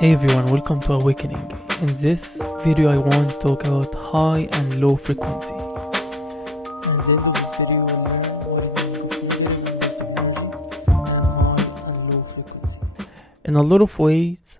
Hey everyone, welcome to Awakening. In this video I want to talk about high and low frequency. And at the end of this video we'll learn what is meaning of negative and positive energy and high and low frequency. In a lot of ways,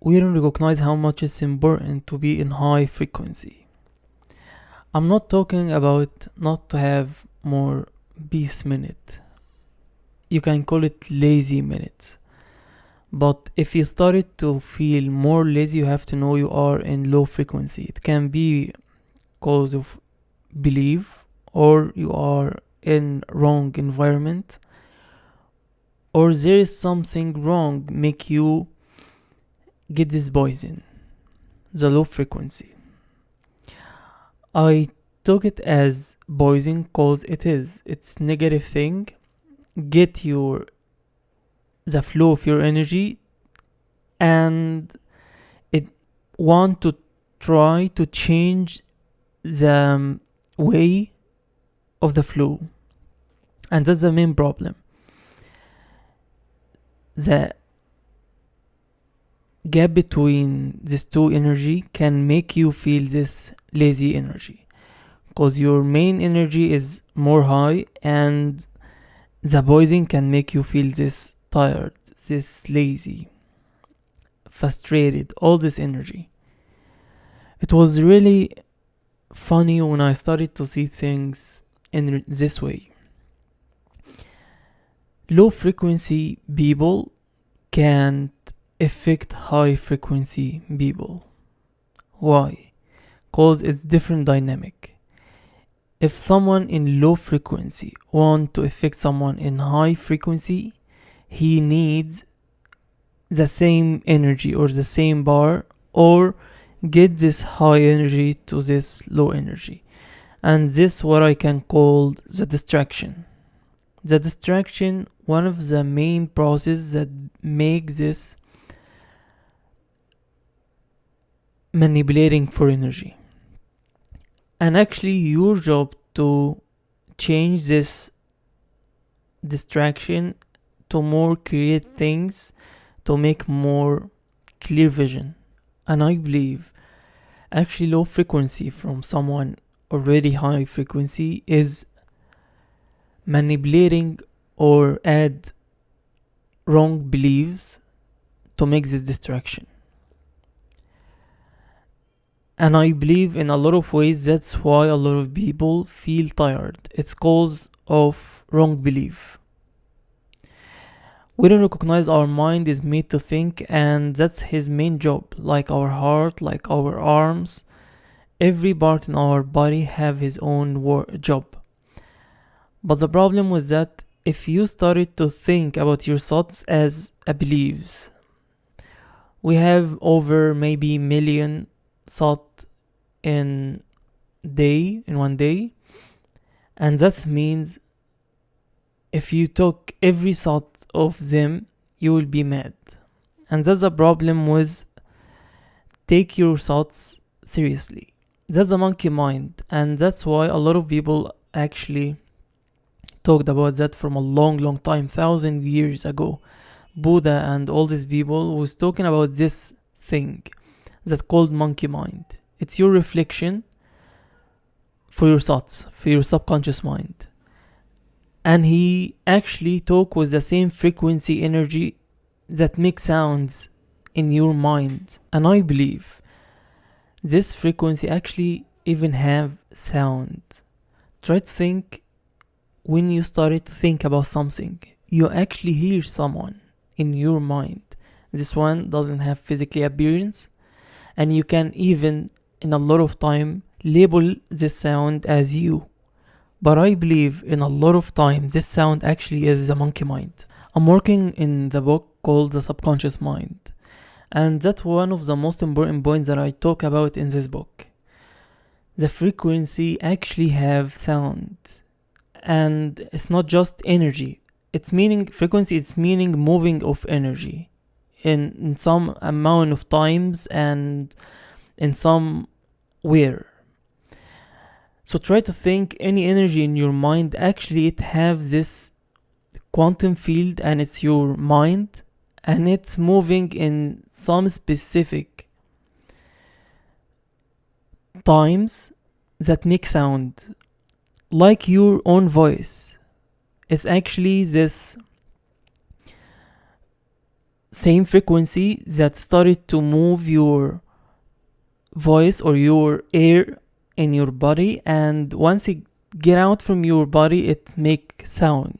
we don't recognize how much it's important to be in high frequency. I'm not talking about not to have more peace minute. You can call it lazy minutes. But if you started to feel more lazy, you have to know you are in low frequency. It can be cause of belief, or you are in wrong environment, or there is something wrong make you get this poison, the low frequency. I took it as poison cause it's negative thing, get the flow of your energy, and it want to try to change the way of the flow, and that's the main problem. The gap between these two energy can make you feel this lazy energy, because your main energy is more high, and the poison can make you feel this tired, this lazy, frustrated, all this energy. It was really funny when I started to see things in this way. Low frequency people can't affect high frequency people. Why? Cause it's different dynamic. If someone in low frequency want to affect someone in high frequency, he needs the same energy or the same bar, or get this high energy to this low energy. And this what I can call the distraction. The distraction, one of the main processes that make this manipulating for energy. And actually your job to change this distraction to more create things, to make more clear vision. And I believe actually low frequency from someone already high frequency is manipulating or add wrong beliefs to make this distraction. And I believe in a lot of ways that's why a lot of people feel tired. It's cause of wrong belief. We don't recognize our mind is made to think, and that's his main job. Like our heart, like our arms, every part in our body have his own job. But the problem was that if you started to think about your thoughts as beliefs, we have over maybe million thoughts in one day, and that means if you took every thought of them, you will be mad. And that's the problem with take your thoughts seriously. That's the monkey mind, and that's why a lot of people actually talked about that from a long time, 1,000 years ago. Buddha and all these people was talking about this thing that called monkey mind. It's your reflection for your thoughts, for your subconscious mind. And he actually talk with the same frequency energy that makes sounds in your mind. And I believe this frequency actually even have sound. Try to think, when you started to think about something, you actually hear someone in your mind. This one doesn't have physical appearance, and you can even in a lot of time label this sound as you. But I believe in a lot of time this sound actually is the monkey mind. I'm working in the book called The Subconscious Mind, and that's one of the most important points that I talk about in this book. The frequency actually have sound, and it's not just energy. It's meaning frequency, it's meaning moving of energy in some amount of times and in somewhere. So try to think any energy in your mind, actually it have this quantum field, and it's your mind, and it's moving in some specific times that make sound like your own voice. It's actually this same frequency that started to move your voice or your air in your body, and once it get out from your body it make sound.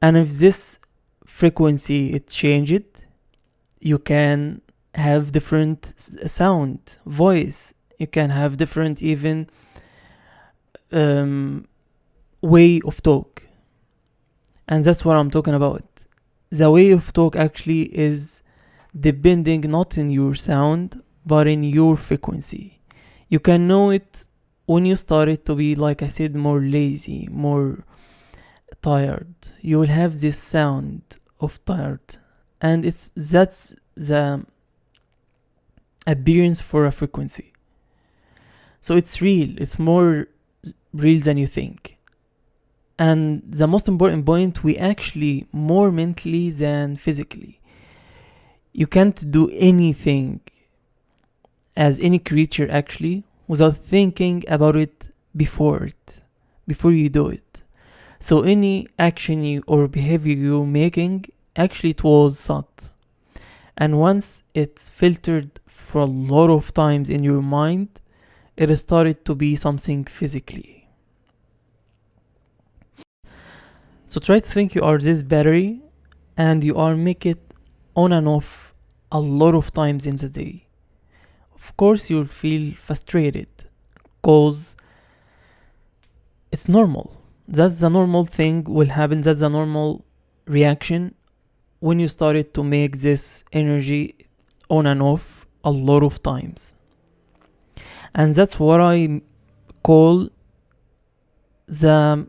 And if this frequency it changed, you can have different sound, voice. You can have different even way of talk. And that's what I'm talking about. The way of talk actually is depending not in your sound but in your frequency. You can know it when you start it to be, like I said, more lazy, more tired. You will have this sound of tired, and that's the appearance for a frequency. So it's real, it's more real than you think. And the most important point, we actually more mentally than physically. You can't do anything as any creature actually without thinking about it before you do it. So any action or behavior you're making, actually it was thought. And once it's filtered for a lot of times in your mind, it started to be something physically. So try to think you are this battery and you are make it on and off a lot of times in the day. Of course you'll feel frustrated cause it's normal. That's the normal thing will happen. That's the normal reaction when you started to make this energy on and off a lot of times. And that's what I call the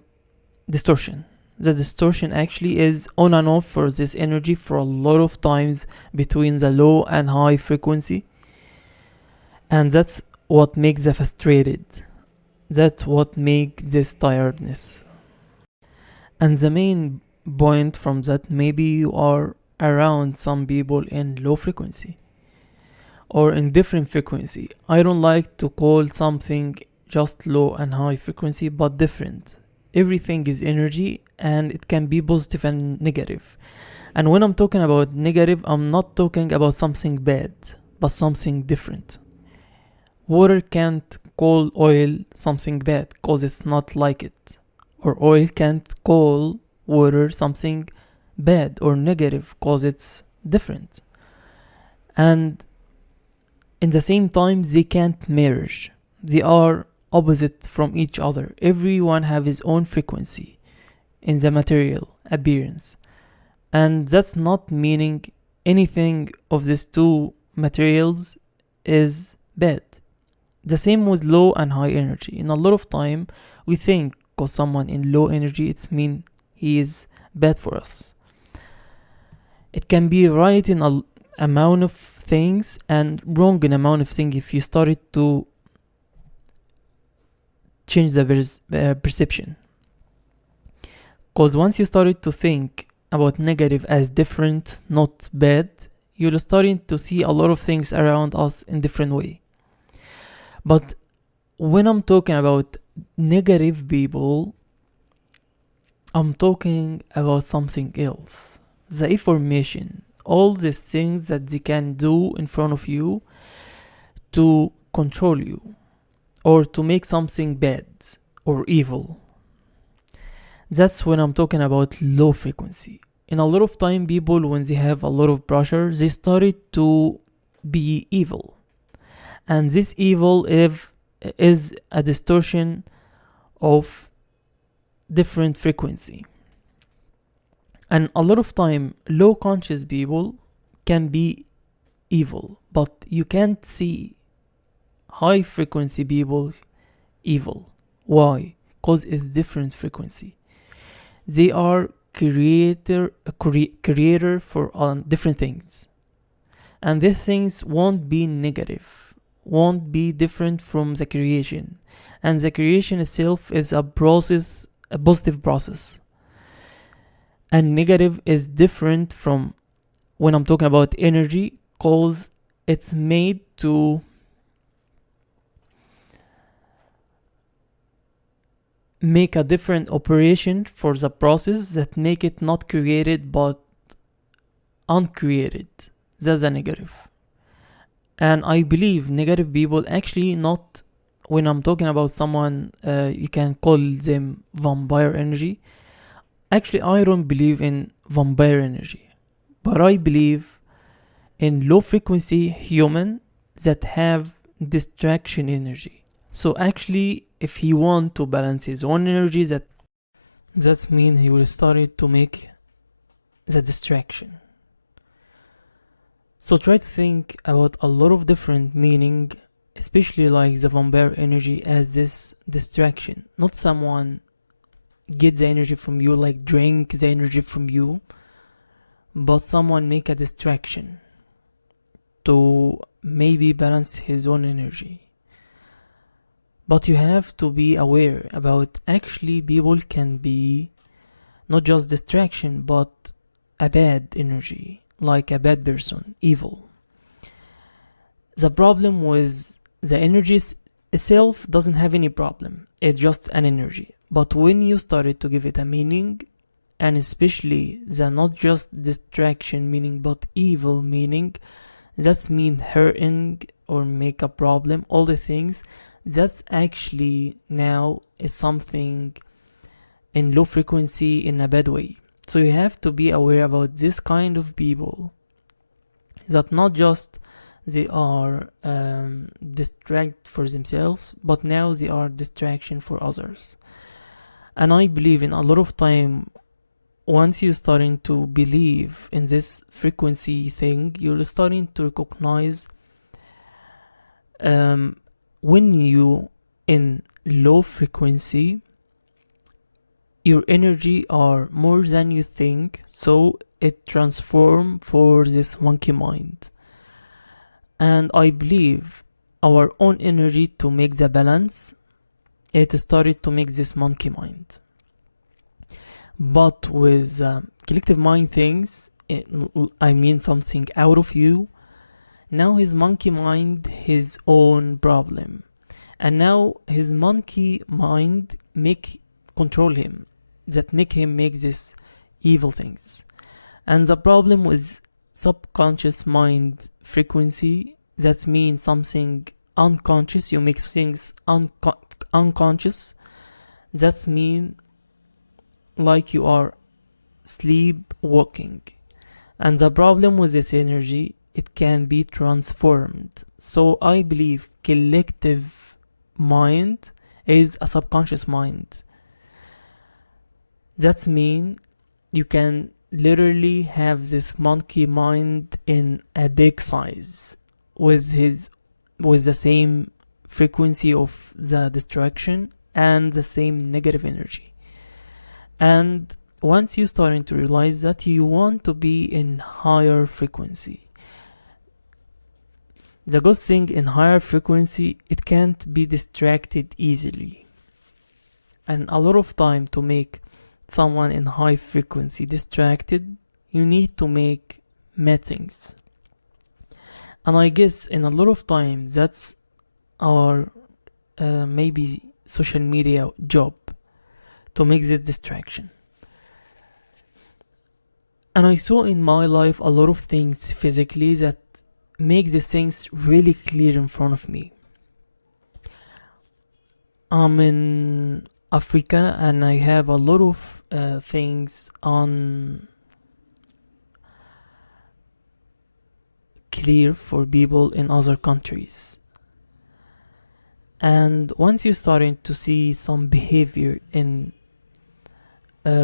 distortion. The distortion actually is on and off for this energy for a lot of times between the low and high frequency. And that's what makes the frustrated. That's what makes this tiredness. And the main point from that, maybe you are around some people in low frequency or in different frequency. I don't like to call something just low and high frequency, but different. Everything is energy and it can be positive and negative. And when I'm talking about negative, I'm not talking about something bad, but something different. Water can't call oil something bad because it's not like it. Or oil can't call water something bad or negative because it's different. And in the same time, they can't merge. They are opposite from each other. Everyone have his own frequency in the material appearance. And that's not meaning anything of these two materials is bad. The same with low and high energy. In a lot of time, we think because someone in low energy, it's mean he is bad for us. It can be right in a amount of things and wrong in amount of things if you started to change the perception. Because once you started to think about negative as different, not bad, you're starting to see a lot of things around us in different way. But when I'm talking about negative people, I'm talking about something else. The information, all these things that they can do in front of you to control you or to make something bad or evil. That's when I'm talking about low frequency. In a lot of time, people, when they have a lot of pressure, they started to be evil. And this evil is a distortion of different frequency. And a lot of time, low conscious people can be evil, but you can't see high frequency people evil. Why? Because it's different frequency. They are creator for different things. And these things won't be negative, won't be different from the creation. And the creation itself is a process, a positive process. And negative is different from when I'm talking about energy, cause it's made to make a different operation for the process that make it not created but uncreated. That's a negative. And I believe negative people actually not, when I'm talking about someone, you can call them vampire energy. Actually, I don't believe in vampire energy, but I believe in low frequency human that have distraction energy. So actually, if he want to balance his own energy, that's mean he will start to make the distraction. So try to think about a lot of different meaning, especially like the vampire energy as this distraction, not someone get the energy from you, like drink the energy from you, but someone make a distraction to maybe balance his own energy. But you have to be aware about actually people can be not just distraction but a bad energy, like a bad person, evil. The problem with the energy itself doesn't have any problem. It's just an energy. But when you started to give it a meaning, and especially the not just distraction meaning but evil meaning, that's mean hurting or make a problem, all the things, that's actually now is something in low frequency in a bad way. So you have to be aware about this kind of people, that not just they are distract for themselves, but now they are distraction for others. And I believe in a lot of time, once you're starting to believe in this frequency thing, you're starting to recognize when you in low frequency, your energy are more than you think, so it transform for this monkey mind. And I believe our own energy to make the balance, it started to make this monkey mind. But with collective mind things, I mean something out of you, now his monkey mind his own problem. And now his monkey mind make control him, that make him make this evil things. And the problem with subconscious mind frequency, that means something unconscious, you make things unconscious, that mean like you are sleepwalking. And the problem with this energy, it can be transformed. So I believe collective mind is a subconscious mind. That mean you can literally have this monkey mind in a big size with the same frequency of the distraction and the same negative energy. And once you starting to realize that, you want to be in higher frequency. The good thing in higher frequency, it can't be distracted easily. And a lot of time to make someone in high frequency distracted, you need to make meetings. And I guess in a lot of time, that's our maybe social media job, to make this distraction. And I saw in my life a lot of things physically that make these things really clear in front of me. I'm in Africa and I have a lot of things on clear for people in other countries. And once you're starting to see some behavior in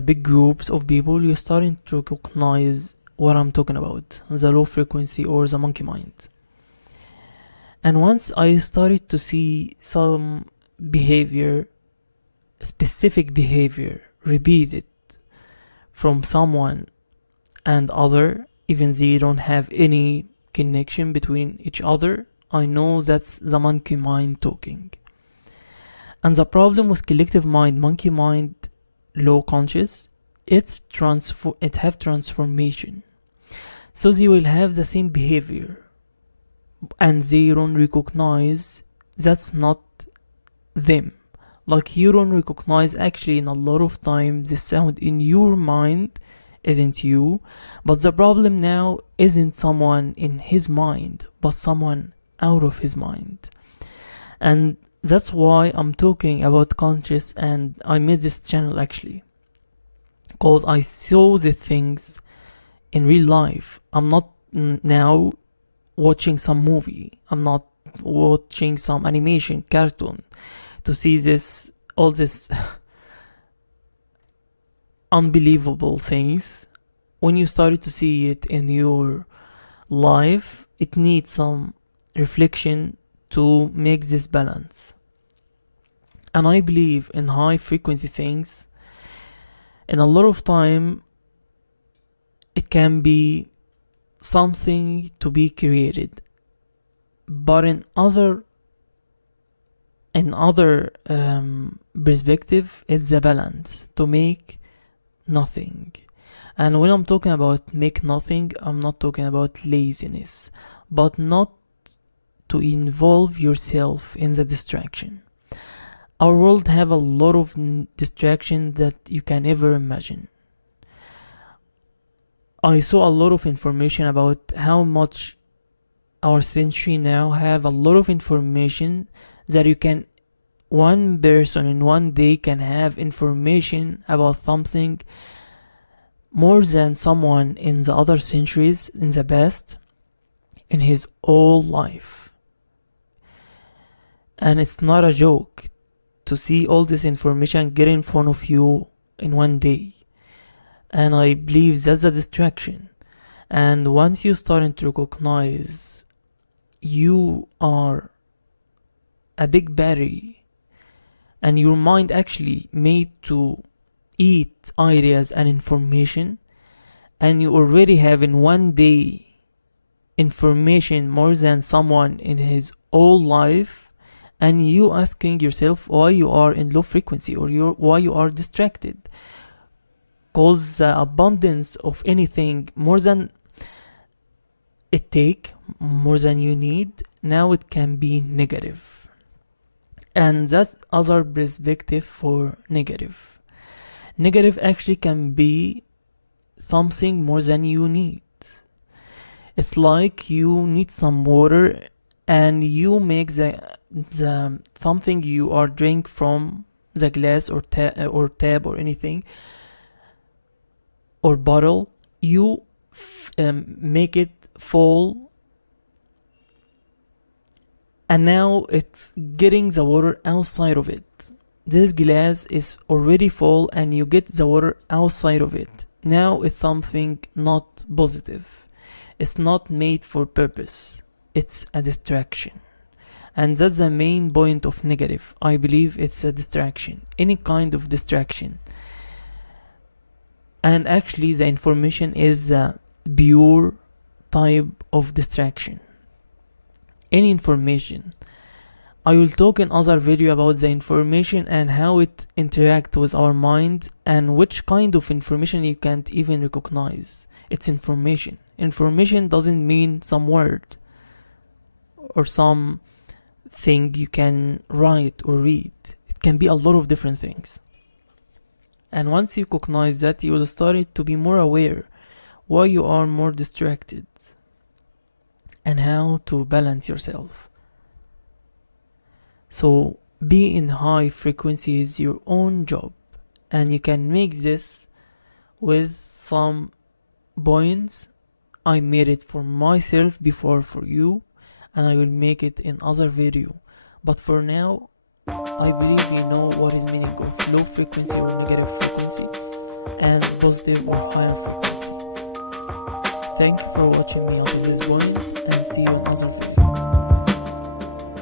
big groups of people, you're starting to recognize what I'm talking about, the low frequency or the monkey mind. And once I started to see some behavior, specific behavior repeated from someone and other, even they don't have any connection between each other, I know that's the monkey mind talking. And the problem with collective mind, monkey mind, low conscious, it have transformation. So they will have the same behavior, and they don't recognize that's not them. Like you don't recognize actually in a lot of times the sound in your mind isn't you, but the problem now isn't someone in his mind, but someone out of his mind. And that's why I'm talking about conscious, and I made this channel actually because I saw the things in real life. I'm not now watching some movie, I'm not watching some animation cartoon to see all this unbelievable things. When you started to see it in your life, it needs some reflection to make this balance. And I believe in high frequency things, and a lot of time it can be something to be created, but in other perspective, it's a balance to make nothing. And when I'm talking about make nothing, I'm not talking about laziness, but not to involve yourself in the distraction. Our world have a lot of distractions that you can ever imagine. I saw a lot of information about how much our century now have a lot of information that one person in one day can have information about something more than someone in the other centuries in the past in his whole life. And it's not a joke to see all this information get in front of you in one day. And I believe that's a distraction. And once you start to recognize you are a big battery, and your mind actually made to eat ideas and information, and you already have in one day information more than someone in his whole life, and you asking yourself why you are in low frequency or why you are distracted, cause the abundance of anything more than it take, more than you need, now it can be negative. And that's other perspective for negative. Negative actually can be something more than you need. It's like you need some water and you make the something you are drink from the glass or tap or anything or bottle, you make it full, and now it's getting the water outside of it. This glass is already full and you get the water outside of it. Now it's something not positive. It's not made for purpose. It's a distraction. And that's the main point of negative. I believe it's a distraction. Any kind of distraction. And actually the information is a pure type of distraction. Any information. I will talk in other video about the information and how it interacts with our mind and which kind of information you can't even recognize. It's information. Information doesn't mean some word or some thing you can write or read. It can be a lot of different things. And once you recognize that, you will start to be more aware why you are more distracted and how to balance yourself. So be in high frequency is your own job, and you can make this with some points. I made it for myself before for you, and I will make it in other video. But for now, I believe you know what is meaning of low frequency or negative frequency and positive or higher frequency. Thank you for watching me up to this point, and see you in other video.